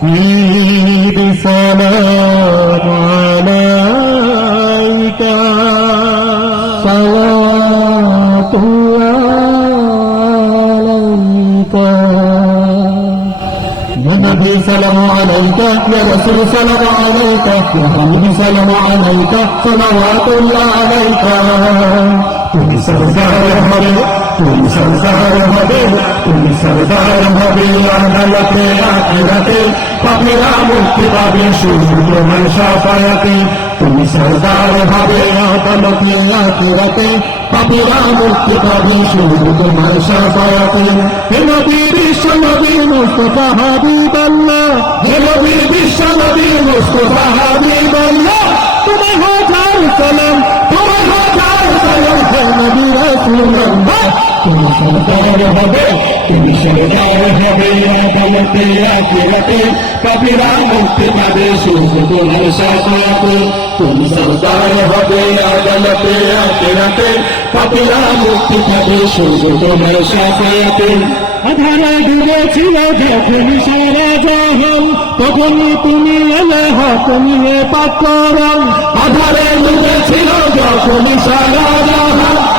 حبيبي سلام عليك صلاة الله عليك يا نبي سلام عليك يا رسول سلام عليك يا حبيبي سلام عليك صلوات الله عليك তুমি সরদার হবে তুমি সরদার হবে তুমি সরদার হবে আদালতে আখিরাতে পাপেরা মুক্তি পাবে শুধু তোমার সাফায়াতে তুমি সরদার হবে আদালতে আখিরাতে পাপেরা মুক্তি পাবে শুধু তোমার সাফায়াতে হে নবী বিশ্ব নবী মুস্তফা হাবিব আল্লাহ হে নবী বিশ্ব নবী মুস্তফা হাবিব আল্লাহ তোমার হাজার সালাম তোমার হাজার সালাম হে নবী রাসূলুল্লাহ। তুমি সরদার হবে। পাপীরা মুক্তি পাবে শুধু তোমার সাফায়াতে তুমি সরদার হবে আদালতে আখিরাতে পাপীরা মুক্তি পাবে শুধু তোমার সাফায়াতে আধারে ডুবেছিল যখন সারা জাহান তখনই তুমি এলে তুমি পাক করম আধারে ডুবেছিল যখন সারা জাহান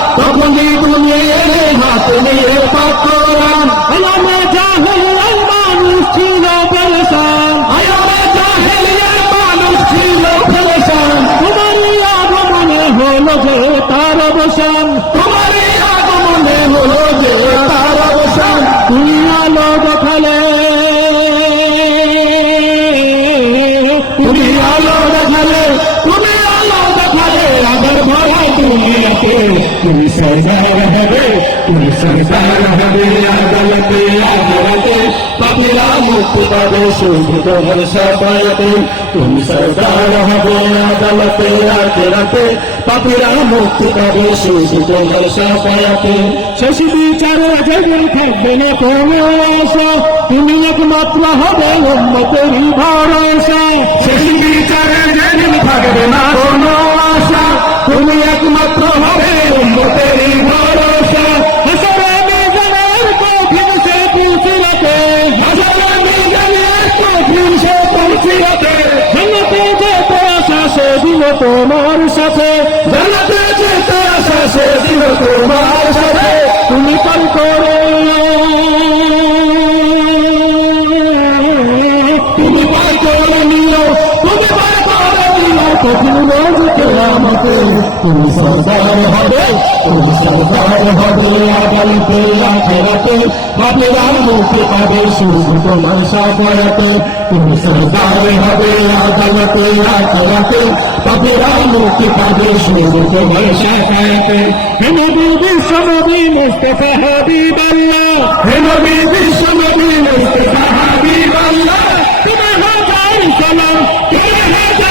তার অবসান। আগমনে হলো তার অবসান। তুমি আলো দেখালে। তুমি আলো দেখালে। তুমি আলো দেখালে। তুমি সরদার হবে। তুমি সরদার হবে। আদালতে আদালতে। পাপিরা মুক্তি পাবে। তুমি সরদার হবে আদালতে রাতে পাপিরা মুক্তি পাবে তোমার সাফায়াতে শেষ বিচারে যেদিন থাকবে না কোনো তুমি একমাত্র হবে উম্মতেরই ভরসা তোমার সাথে জানাতে চেষ্টা আশা সে দিল তোমার। রোজ কেয়ামতে তুমি সরদার হবে তুমি সরদার হবে আদালতে আখেরাতে বাপেরা মুক্তি পাবে শুধু তোমার সাফায়াতে তুমি সরদার হবে আদালতে আখেরাতে বাপেরা মুক্তি পাবে শুধু তোমার সাফায়াতে হে নবী বিশ্ব নবী মুস্তাফা হাবিব হে নবী বিশ্ব নবী মুস্তাফা হাবিব তোমার হাজার সালাম তোমার হাজার